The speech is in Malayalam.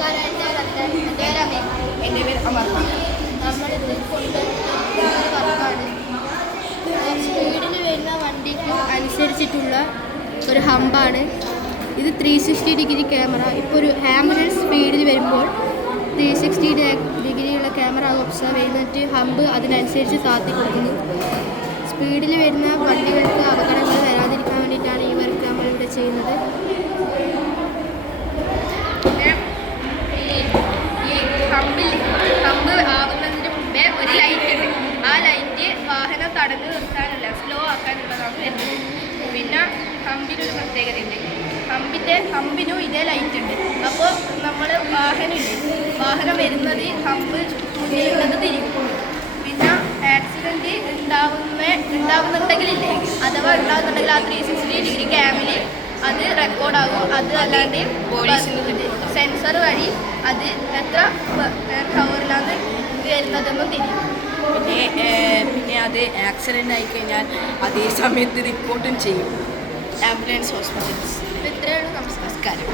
നമസ്കാരം. എൻ്റെ പേര് അമർത്ത. നമ്മളിത് വർക്കാണ്. സ്പീഡിൽ വരുന്ന വണ്ടിക്ക് അനുസരിച്ചിട്ടുള്ള ഒരു ഹമ്പാണ് ഇത്. 360 ഡിഗ്രി ക്യാമറ. ഇപ്പോൾ ഒരു ആംബുലൻസ് സ്പീഡിൽ വരുമ്പോൾ 360 ഡിഗ്രിയുള്ള ക്യാമറ ഒബ്സർവ് ചെയ്യുന്നിട്ട് ഹമ്പ് അതിനനുസരിച്ച് താത്തി കൊടുക്കുന്നു. സ്പീഡിൽ വരുന്ന വണ്ടികൾക്ക് അപകടങ്ങൾ വരാതിരിക്കാൻ വേണ്ടിയിട്ടാണ് ഈ വർക്ക് നമ്മളിവിടെ ചെയ്യുന്നത്. ഹമ്പ് ആവുന്നതിന് മുമ്പേ ഒരു ലൈറ്റ് ഉണ്ട്. ആ ലൈറ്റ് വാഹനം തടഞ്ഞു നിർത്താനല്ല, സ്ലോ ആക്കാനുള്ളതാണ് വരുന്നത്. പിന്നെ ഹമ്പിനൊരു പ്രത്യേകതയുണ്ട്. ഹമ്പിനും ഇതേ ലൈറ്റ് ഉണ്ട്. അപ്പോൾ നമ്മൾ വാഹനം വരുന്നത് ഹമ്പ് മുന്നിലുള്ളത് തിരിക്കും. പിന്നെ ആക്സിഡൻറ്റ് ഉണ്ടാവുന്നുണ്ടെങ്കിലില്ലേ, അഥവാ ഉണ്ടാകുന്നുണ്ടെങ്കിൽ ആ 360 ഡിഗ്രി ക്യാമിൽ അത് റെക്കോർഡാകും. അത് അല്ലാണ്ട് സെൻസർ വഴി അത് എത്ര ഹവറിലാണ് വരുന്നതെന്നും തിരിയും. പിന്നെ അത് ആക്സിഡൻ്റ് ആയിക്കഴിഞ്ഞാൽ അതേ സമയത്ത് റിപ്പോർട്ടും ചെയ്യും ആംബുലൻസ് ഹോസ്പിറ്റൽസ്. ഇത്രയേ ഉള്ളൂ. നമസ്കാരം.